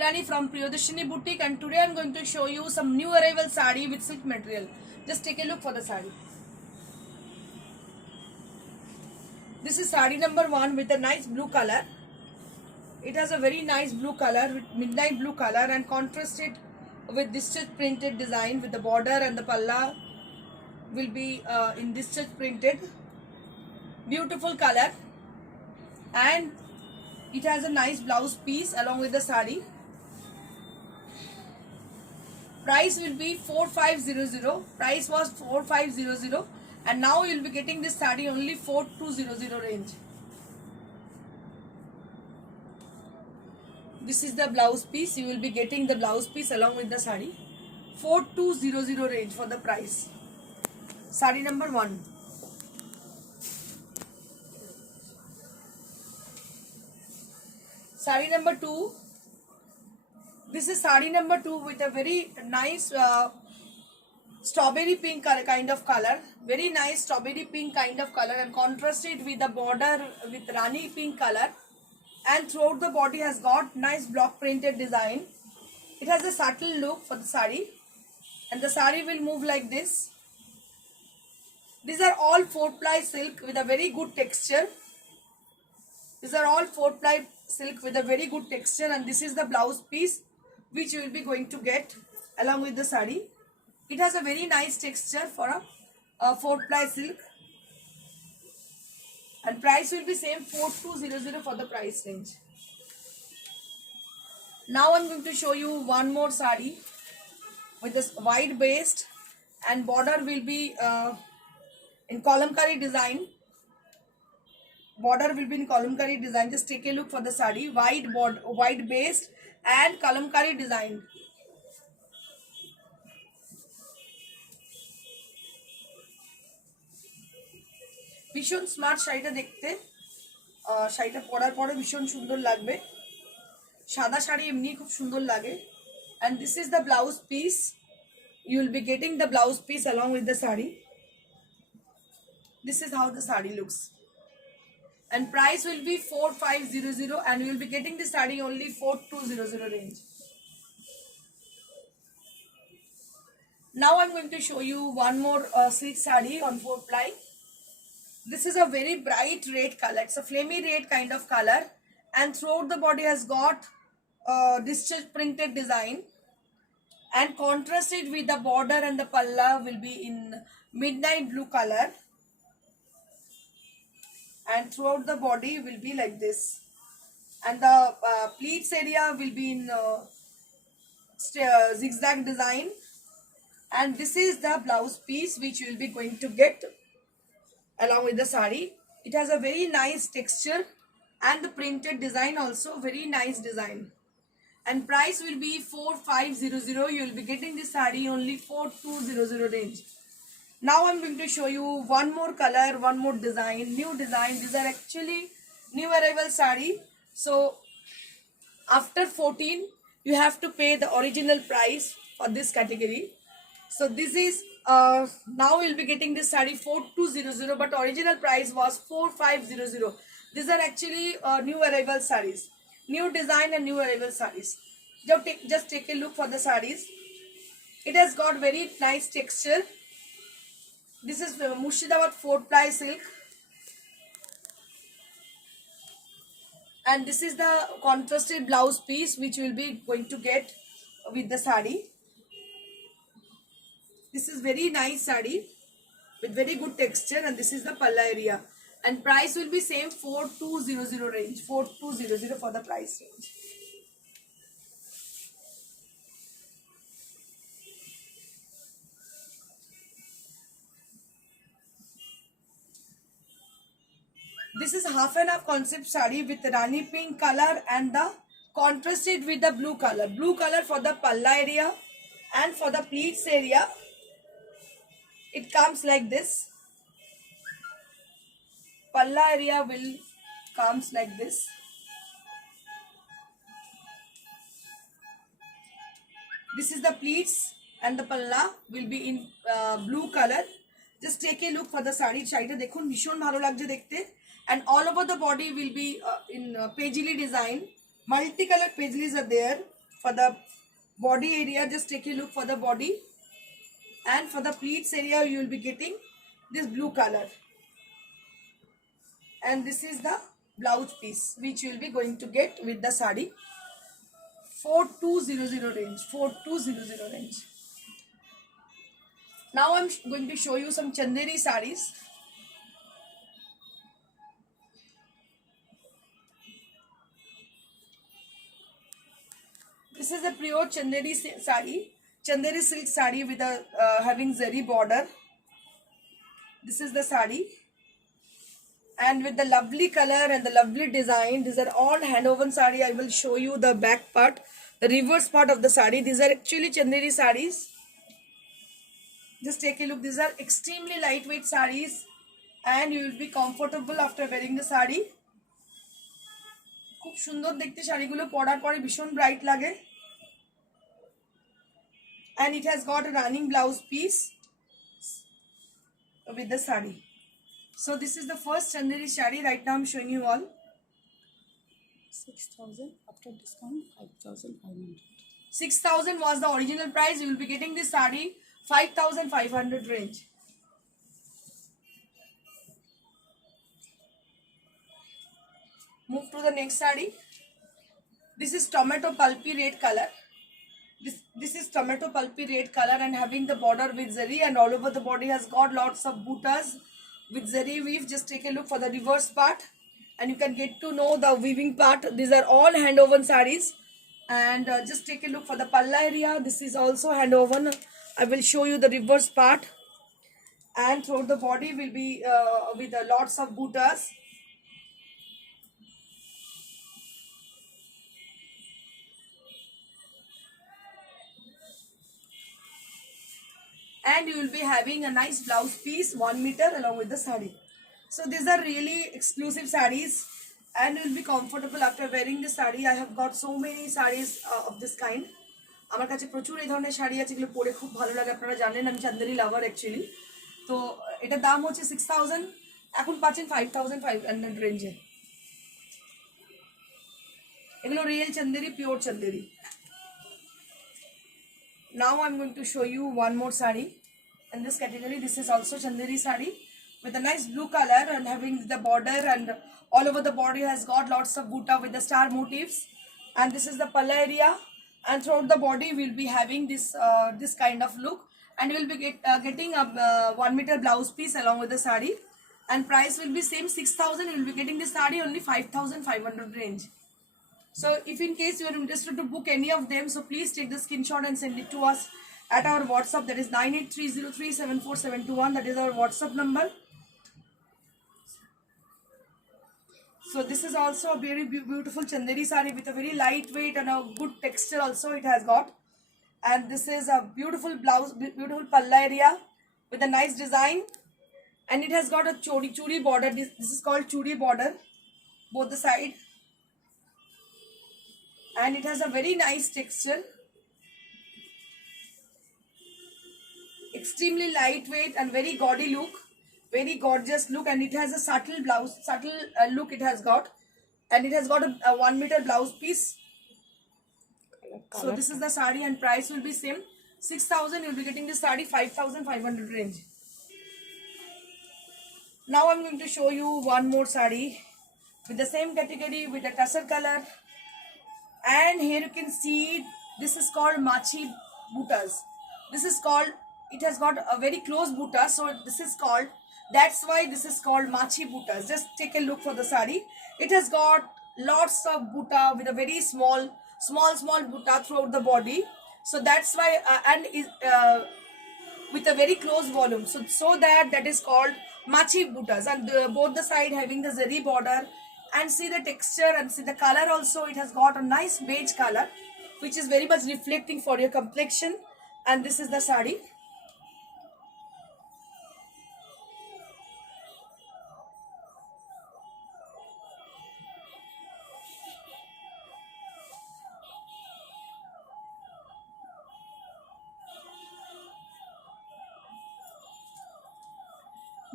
Indrani from Priyodashini Boutique, and today I am going to show you some new arrival sari with silk material. Just take a look for the sari. This is sari number 1 with a nice blue color. It has a very nice blue color with midnight blue color and contrasted with this stitch printed design with the border, and the palla will be in this stitch printed. Beautiful color, and it has a nice blouse piece along with the sari. Price will be 4500. Price was 4500, and now you will be getting this sari only 4200 range. This is the blouse piece. You will be getting the blouse piece along with the sari. 4200 range for the price. Sari number 1. Sari number 2. This is sari number 2 with a very nice strawberry pink kind of color. Very nice strawberry pink kind of color, and contrasted with the border with rani pink color. And throughout the body has got nice block printed design. It has a subtle look for the sari, and the sari will move like this. These are all 4-ply silk with a very good texture. These are all 4-ply silk with a very good texture, and this is the blouse piece which you will be going to get along with the sari. It has a very nice texture for a 4-ply silk, and price will be same 4200 for the price range. Now I am going to show you one more sari with this wide waist, and border will be in kalamkari design. Border will be in kalamkari design. Just take a look for the sari. Wide border, wide waist and kalamkari design. ভীষণ smart শাড়িটা দেখতে, শাড়িটা পরার পরে ভীষণ সুন্দর লাগবে। সাদা শাড়ি এমনি খুব সুন্দর লাগে। And this is the blouse piece. You will be getting the blouse piece along with the sari. This is how the sari looks. And price will be 4500, and you will be getting the sari only 4200 range. Now I am going to show you one more silk sari on 4-ply. This is a very bright red color. It's a flamey red kind of color, and throughout the body has got this printed design, and contrasted with the border, and the palla will be in midnight blue color, and throughout the body will be like this, and the pleats area will be in zigzag design, and this is the blouse piece which you will be going to get along with the sari. It has a very nice texture, and the printed design also very nice design, and price will be 4500. You will be getting this sari only 4200 range. Now I am going to show you one more color, one more design, new design. These are actually new arrival sari. So after 14 you have to pay the original price for this category. So this is now you will be getting this sari 4200, but original price was 4500. These are actually new arrival saris, new design and new arrival saris. Just take a look for the saris. It has got very nice texture. This is Murshidabad 4-ply silk, and this is the contrasted blouse piece which you will be going to get with the sari. This is very nice sari with very good texture, and this is the palla area, and price will be same 4200 range. 4200 for the price range. This is half and half concept sari with rani pink color, and the contrasted with the blue color. Blue color for the palla area, and for the pleats area it comes like this. Palla area will comes like this. This is the pleats, and the palla will be in blue color. Just take a look for the sari. শাড়িটা দেখুন ভীষণ ভালো লাগছে দেখতে, and all over the body will be in paisley design. Multicolored paisleys are there. For the body area, just take a look for the body. And for the pleats area, you will be getting this blue color. And this is the blouse piece which you will be going to get with the sari. 4200 range. 4200 range. Now I'm going to show you some Chanderi saris. This is a pure Chanderi sari, Chanderi silk sari with a having zari border. This is the sari, and with the lovely color and the lovely design. These are all hand woven sari. I will show you the back part, the reverse part of the sari. These are actually Chanderi saris. Just take a look. These are extremely lightweight saris, and you will be comfortable after wearing the sari. খুব সুন্দর দেখতে শাড়িগুলো পরার পরে ভীষণ bright লাগে। And it has got a running blouse piece with the sari. So this is the first Chanderi sari. Right now I'm showing you all. 6,000 after discount 5,500. 6,000 was the original price. You will be getting this sari 5,500 range. Move to the next sari. This is tomato pulpy red color. This is tomato pulpy red color and having the border with zari, and all over the body has got lots of buttas with zari weave. Just take a look for the reverse part and you can get to know the weaving part. These are all hand woven saris, and just take a look for the palla area. This is also hand woven. I will show you the reverse part, and throughout the body will be with lots of buttas. And you will be having a nice blouse piece 1 meter along with the sari. So these are really exclusive saris, and you will be comfortable after wearing the sari. I have got so many saris of this kind. আমার কাছে প্রচুর এই ধরনের শাড়ি আছে, যেগুলো পরে খুব ভালো লাগে। আপনারা জানেন আমি চান্দেরি লাভার অ্যাকচুয়ালি। তো এটার দাম হচ্ছে 6,000, এখন পাচ্ছেন 5,500 রেঞ্জে। এগুলো real Chanderi, pure Chanderi. Now I'm going to show you one more sari in this category. This is also Chanderi sari with a nice blue color and having the border, and all over the body has got lots of butta with the star motifs. And this is the palla area, and throughout the body we'll be having this kind of look, and we'll be getting a 1 meter blouse piece along with the sari, and price will be same 6,000. You will be getting this sari only 5,500 range. So if in case you are interested to book any of them, so please take the screenshot and send it to us at our WhatsApp. That is 9830374721. That is our WhatsApp number. So this is also a very beautiful Chanderi sari with a very lightweight and a good texture also it has got. And this is a beautiful blouse, beautiful palla area with a nice design. And it has got a churi border. This is called churi border, both the side. And it has a very nice texture, extremely lightweight and very gaudy look, very gorgeous look. And it has a subtle blouse, look it has got, and it has got a 1 meter blouse piece. So this is the sari, and price will be same 6,000. You'll be getting this sari 5,500 range. Now I'm going to show you one more sari with the same category with a tussar color. And here you can see this is called machi buttas. This is called, it has got a very close butta, so this is called, that's why this is called machi buttas. Just take a look for the sari. It has got lots of butta with a very small butta throughout the body. So that's why and is with a very close volume. So that is called machi buttas, and both the side having the zari border. And see the texture and see the color also. It has got a nice beige color which is very much reflecting for your complexion. And this is the sari.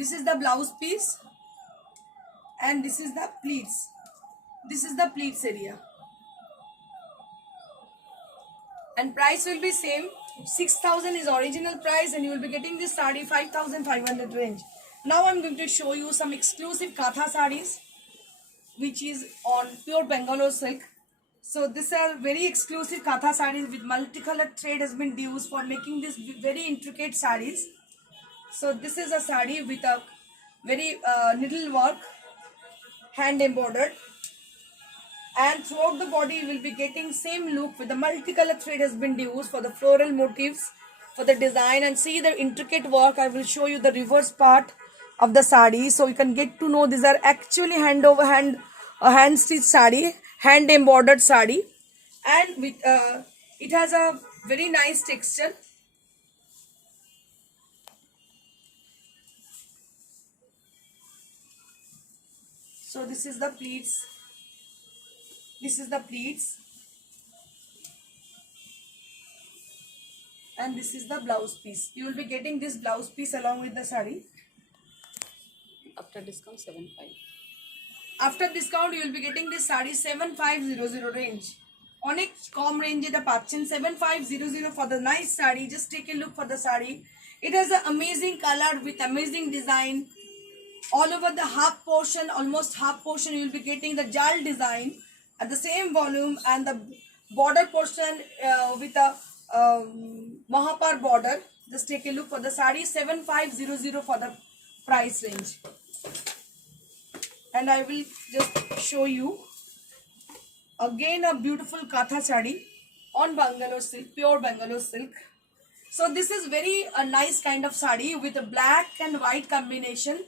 This is the blouse piece, and this is the pleats. This is the pleats area. and price will be same. 6,000 is original price, and you will be getting this sari 5,500 range. Now I'm going to show you some exclusive Katha sarees, which is on pure Bangalore silk. So these are very exclusive Katha sarees with multicolored thread has been used for making this very intricate sarees. So this is a saree with a very needle work, hand embroidered, and throughout the body you will be getting same look with the multicolored thread has been used for the floral motifs for the design. And see the intricate work. I will show you the reverse part of the sari, so you can get to know these are actually hand over hand hand stitched sari, hand embroidered sari, and with it has a very nice texture. So this is the pleats, this is the pleats, and this is the blouse piece. You will be getting this blouse piece along with the sari. After discount 75. After discount you will be getting this sari 7500 range. অনেক কম রেঞ্জে এটা পাচ্ছেন 7500 for the nice sari. Just take a look for the sari. It has an amazing color with amazing design. All over the half portion, almost half portion, you will be getting the jal design at the same volume, and the border portion with a Mahapar border. Just take a look for the sari 7500 for the price range. And I will just show you again a beautiful Katha sari on Bangalore silk, pure Bangalore silk. So this is very a nice kind of sari with a black and white combination.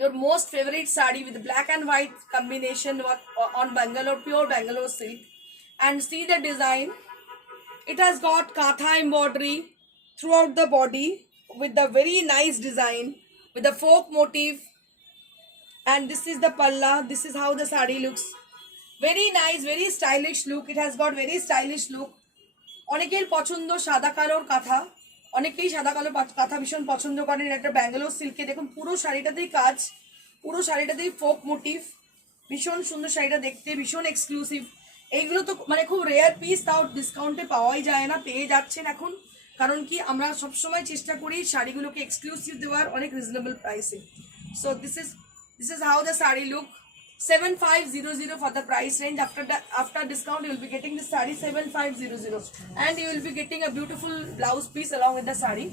Your most favorite sari with black and white combination on Bangalore, pure Bangalore silk. And see the design. It has got Katha embroidery throughout the body with the very nice design with the folk motif. And this is the palla. This is how the sari looks. Very nice, very stylish look. It has got very stylish look. অনেকের পছন্দ সাদা কালোর কাঁথা, অনেকেই সাদা কালো কাঁথা ভীষণ পছন্দ করেন। একটা ব্যাঙ্গালোর সিল্কে দেখুন পুরো শাড়িটাতেই কাজ, পুরো শাড়িটাতেই ফোক মোটিভ, ভীষণ সুন্দর শাড়িটা দেখতে, ভীষণ এক্সক্লুসিভ। এইগুলো তো মানে খুব রেয়ার পিস, তাও ডিসকাউন্টে পাওয়াই যায় না, পেয়ে যাচ্ছেন এখন। কারণ কি আমরা সবসময় চেষ্টা করি শাড়িগুলোকে এক্সক্লুসিভ দেওয়ার অনেক রিজনেবল প্রাইসে। So this is how the sari look. 7500 for the price range. After discount you will be getting the sari 7500, and you will be getting a beautiful blouse piece along with the sari.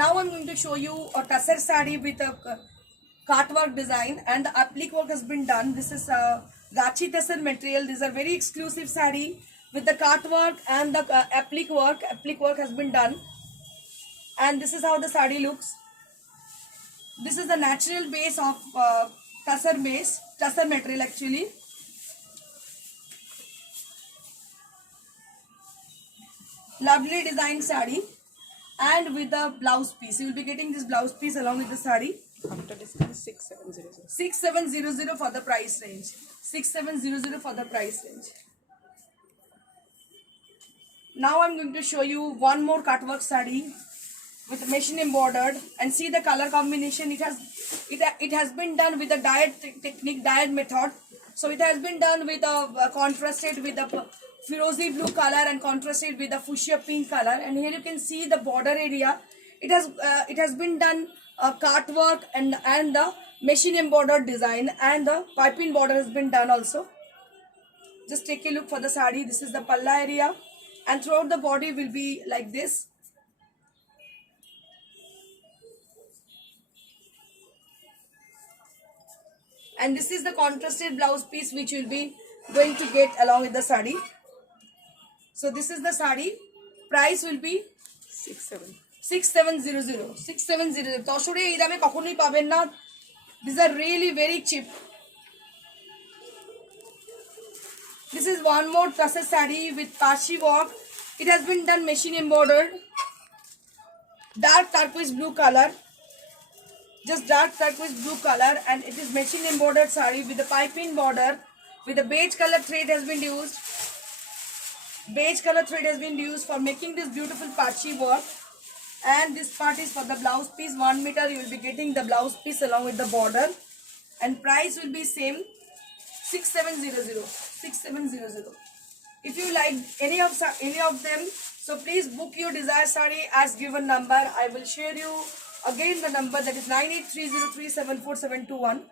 Now I'm going to show you a tussar sari with a cartwork design, and the applique work has been done. This is a gachi tussar material. These are very exclusive sari with the cartwork and the applique work. Applique work has been done, and this is how the sari looks. This is the natural base of tussar material actually. Lovely design sari, and with the blouse piece. You will be getting this blouse piece along with the sari. After discount 6700. 6700 for the price range. 6700 for the price range. Now I'm going to show you one more cutwork sari with machine embroidered, and see the color combination. It has been done with the dyed technique, dyed method. So it has been done with a contrasted with the Firozi blue color and contrasted with the fuchsia pink color. And here you can see the border area. It has been done cartwork and the machine embroidered design, and the piping border has been done also. Just take a look for the sari. This is the palla area, and throughout the body will be like this. And this is the contrasted blouse piece which you will be going to get along with the sari. So this is the sari. Price will be 6700. 6700 তসরে এই দামে কখনোই পাবেন না. These are really very cheap. This is one more tussar sari with Kashi work. It has been done machine embroidered. Dark turquoise blue color. Just dark turquoise blue color, and it is machine embroidered sari with the piping border with the beige color thread has been used. Beige color thread has been used for making this beautiful Pachi work. And this part is for the blouse piece. 1 meter you will be getting the blouse piece along with the border, and price will be same, 6700. 6700. If you like any of them, so please book your desired saree as given number. I will share you again the number, that is 9830374721.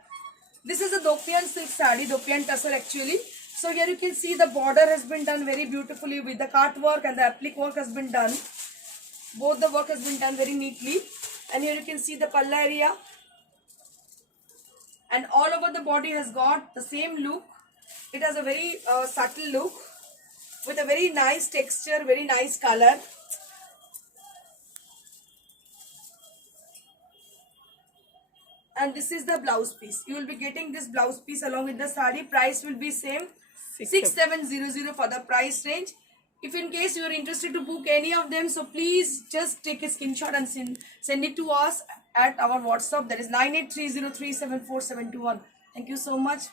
This is a Dopian silk saree, Dopian tussar actually. So here you can see the border has been done very beautifully with the cut work, and the applique work has been done. Both the work has been done very neatly. And here you can see the palla area. And all over the body has got the same look. It has a very subtle look with a very nice texture, very nice color. And this is the blouse piece. You will be getting this blouse piece along with the saree. Price will be same, 6700 for the price range. If in case you are interested to book any of them, so please just take a screenshot and send it to us at our WhatsApp, that is 9830374721. Thank you so much.